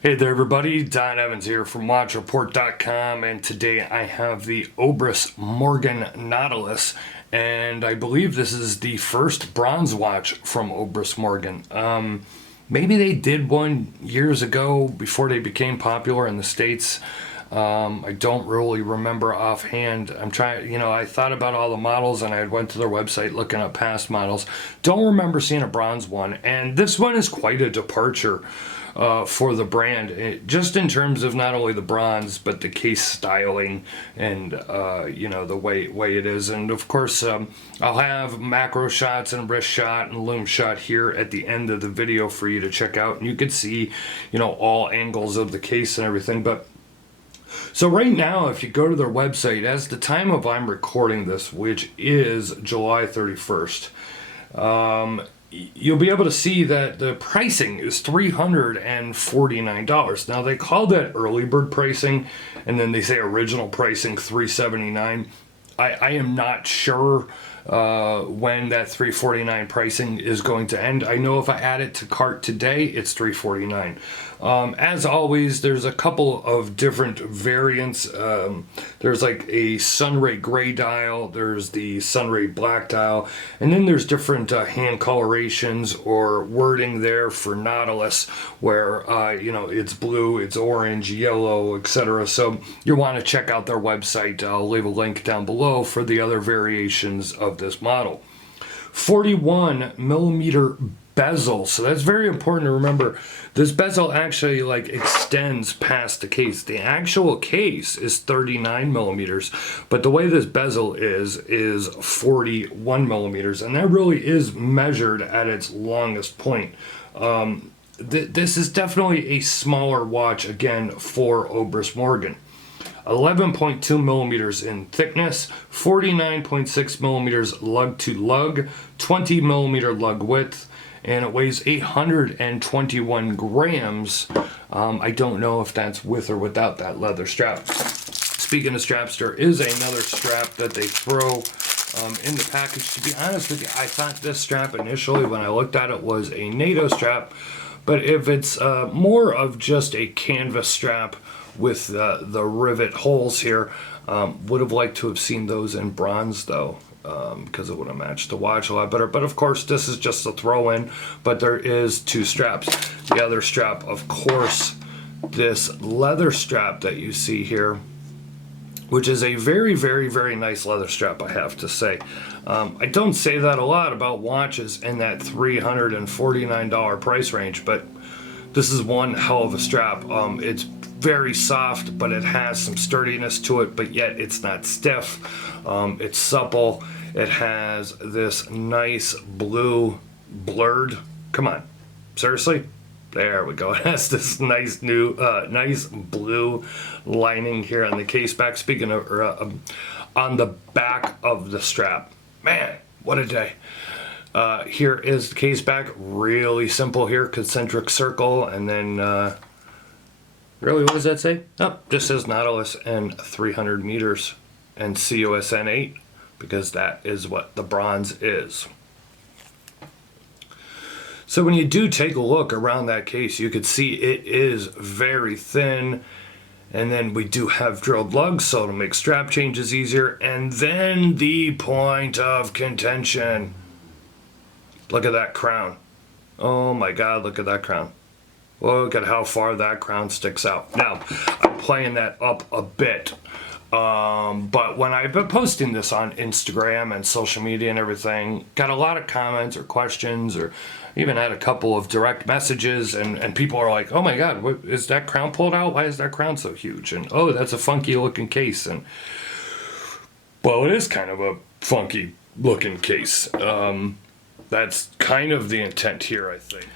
Hey there everybody, Don Evans here from WatchReport.com, and today I have the Obris Morgan Nautilus, and I believe this is the first bronze watch from Obris Morgan. Maybe they did one years ago before they became popular in the States. I don't really remember offhand. I thought about all the models and I went to their website looking up past models. Don't remember seeing a bronze one, and this one is quite a departure for the brand, just in terms of not only the bronze but the case styling and the way it is. And of course, I'll have macro shots and wrist shot and lume shot here at the end of the video for you to check out, and you could see all angles of the case and everything. But so right now, if you go to their website, as the time of I'm recording this, which is July 31st, you'll be able to see that the pricing is $349. Now, they call that early bird pricing, and then they say original pricing $379. I am not sure when that $349 pricing is going to end. I know if I add it to cart today, it's $349. As always, there's a couple of different variants. There's like a sunray gray dial, there's the sunray black dial, and then there's different hand colorations or wording there for Nautilus, where it's blue, it's orange, yellow, etc. So you want to check out their website. I'll leave a link down below for the other variations of this model. 41 millimeter bezel, so that's very important to remember. This bezel actually extends past the case. The actual case is 39 millimeters, but the way this bezel is 41 millimeters, and that really is measured at its longest point. This is definitely a smaller watch, again, for Obris Morgan. 11.2 millimeters in thickness, 49.6 millimeters lug to lug, 20 millimeter lug width, and it weighs 821 grams. I don't know if that's with or without that leather strap. Speaking of straps, there is another strap that they throw in the package. To be honest with you, I thought this strap initially, when I looked at it, was a NATO strap, but if it's more of just a canvas strap with the rivet holes here, would have liked to have seen those in bronze though, because it would have matched the watch a lot better. But of course, this is just a throw-in, but there is two straps. The other strap, of course, this leather strap that you see here, which is a very, very, very nice leather strap, I have to say. I don't say that a lot about watches in that $349 price range, but this is one hell of a strap. It's very soft, but it has some sturdiness to it, but yet it's not stiff. It's supple. It has this nice blue blurred, come on, seriously? There we go. It has this nice new, nice blue lining here on the case back. Speaking of, on the back of the strap. Man, what a day. Here is the case back. Really simple here. Concentric circle. And then, really, what does that say? Oh, just says Nautilus and 300 meters and COSN 8, because that is what the bronze is. So when you do take a look around that case, you could see it is very thin, and then we do have drilled lugs, so it'll make strap changes easier. And then the point of contention. Look at that crown. Oh my God, look at that crown. Look at how far that crown sticks out. Now, I'm playing that up a bit. But when I've been posting this on Instagram and social media and everything, got a lot of comments or questions, or even had a couple of direct messages, and people are like, oh my God, what, is that crown pulled out? Why is that crown so huge? And oh, that's a funky looking case. And well, it is kind of a funky looking case. That's kind of the intent here, I think.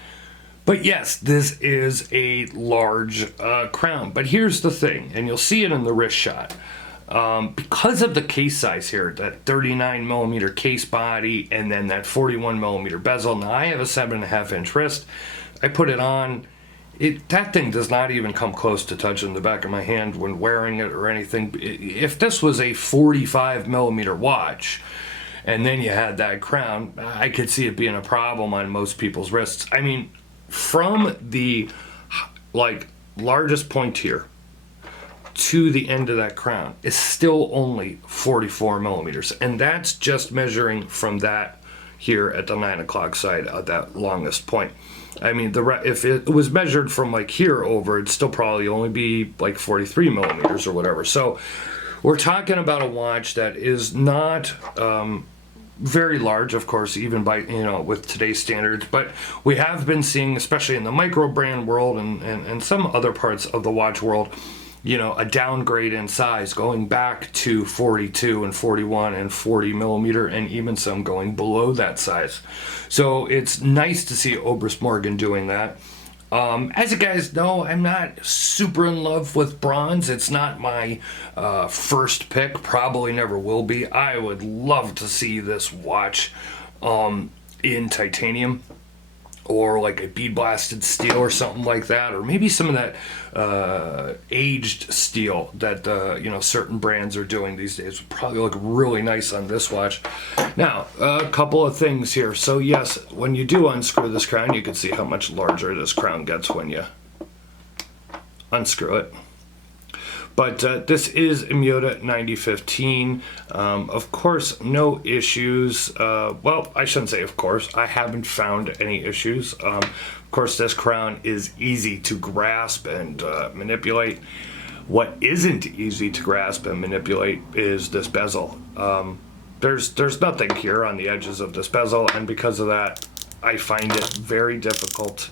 But yes, this is a large crown. But here's the thing, and you'll see it in the wrist shot. Because of the case size here, that 39 millimeter case body, and then that 41 millimeter bezel. Now I have a 7.5 inch wrist. I put it on. That thing does not even come close to touching the back of my hand when wearing it or anything. If this was a 45 millimeter watch, and then you had that crown, I could see it being a problem on most people's wrists. I mean, from the largest point here to the end of that crown is still only 44 millimeters. And that's just measuring from that here at the 9 o'clock side of that longest point. I mean, if it was measured from like here over, it'd still probably only be like 43 millimeters or whatever. So we're talking about a watch that is not very large, of course, even by, with today's standards, but we have been seeing, especially in the micro brand world and some other parts of the watch world, a downgrade in size, going back to 42 and 41 and 40 millimeter, and even some going below that size. So it's nice to see Obris Morgan doing that. As you guys know, I'm not super in love with bronze. It's not my first pick, probably never will be. I would love to see this watch in titanium, or like a bead blasted steel or something like that, or maybe some of that aged steel that certain brands are doing these days would probably look really nice on this watch. Now, a couple of things here. So yes, when you do unscrew this crown, you can see how much larger this crown gets when you unscrew it. But this is a Miyota 9015. Of course, no issues. Well, I shouldn't say of course. I haven't found any issues. Of course, this crown is easy to grasp and manipulate. What isn't easy to grasp and manipulate is this bezel. There's nothing here on the edges of this bezel, and because of that, I find it very difficult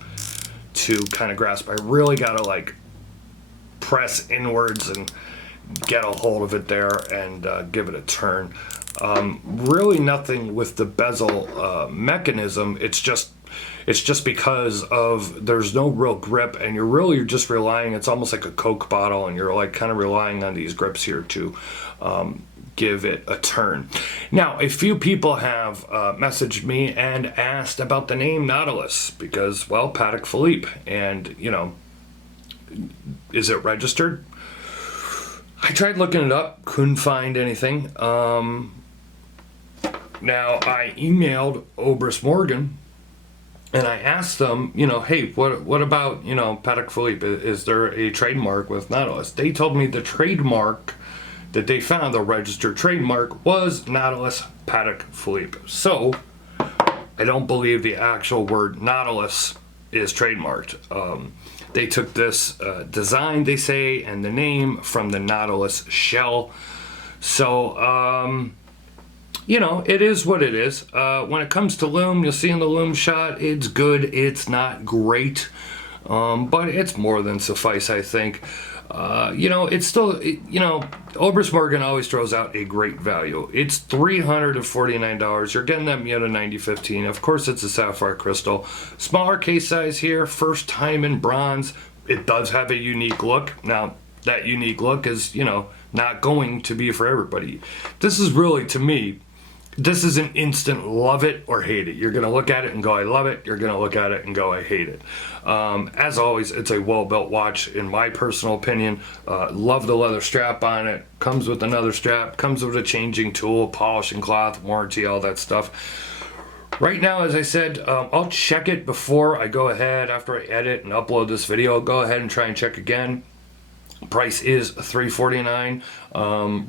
to kind of grasp. I really gotta like press inwards and get a hold of it there and give it a turn. Really nothing with the bezel mechanism. It's just because of there's no real grip, and you're just relying, it's almost like a Coke bottle, and you're like kind of relying on these grips here to give it a turn. Now, a few people have messaged me and asked about the name Nautilus because, well, Patek Philippe, and is it registered? I tried looking it up, couldn't find anything. Now, I emailed Obris Morgan and I asked them, hey, what about, Patek Philippe? Is there a trademark with Nautilus? They told me the trademark that they found, the registered trademark, was Nautilus Patek Philippe. So, I don't believe the actual word Nautilus is trademarked. They took this design, they say, and the name from the Nautilus shell. So, it is what it is. When it comes to lume, you'll see in the lume shot, it's good, it's not great, but it's more than suffice, I think. It's still, Obris Morgan always throws out a great value. It's $349. You're getting that Miyota 9015. Of course, it's a sapphire crystal. Smaller case size here, first time in bronze. It does have a unique look. Now, that unique look is, not going to be for everybody. This is really, to me, this is an instant love it or hate it. You're going to look at it and go, I love it. You're going to look at it and go, I hate it. As always, it's a well-built watch, in my personal opinion. Love the leather strap on it. Comes with another strap. Comes with a changing tool, polishing cloth, warranty, all that stuff. Right now, as I said, I'll check it before I go ahead, after I edit and upload this video. I'll go ahead and try and check again. Price is $349.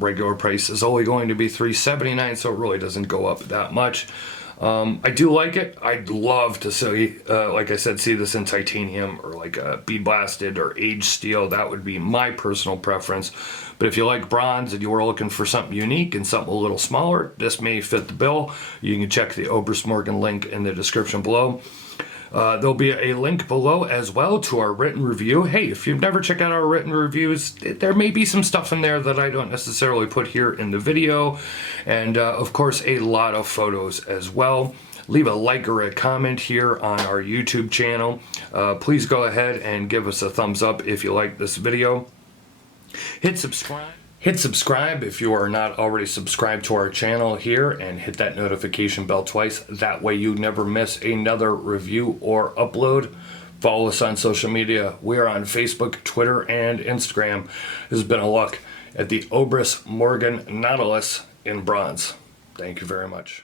Regular price is only going to be $379, so it really doesn't go up that much. I do like it. I'd love to see, like I said, see this in titanium or like a bead blasted or aged steel. That would be my personal preference. But if you like bronze and you were looking for something unique and something a little smaller, this may fit the bill. You can check the Obris Morgan link in the description below. There'll be a link below as well to our written review. Hey, if you've never checked out our written reviews, there may be some stuff in there that I don't necessarily put here in the video. And of course, a lot of photos as well. Leave a like or a comment here on our YouTube channel. Please go ahead and give us a thumbs up if you like this video. Hit subscribe. Hit subscribe if you are not already subscribed to our channel here, and hit that notification bell twice. That way you never miss another review or upload. Follow us on social media. We are on Facebook, Twitter, and Instagram. This has been a look at the Obris Morgan Nautilus in bronze. Thank you very much.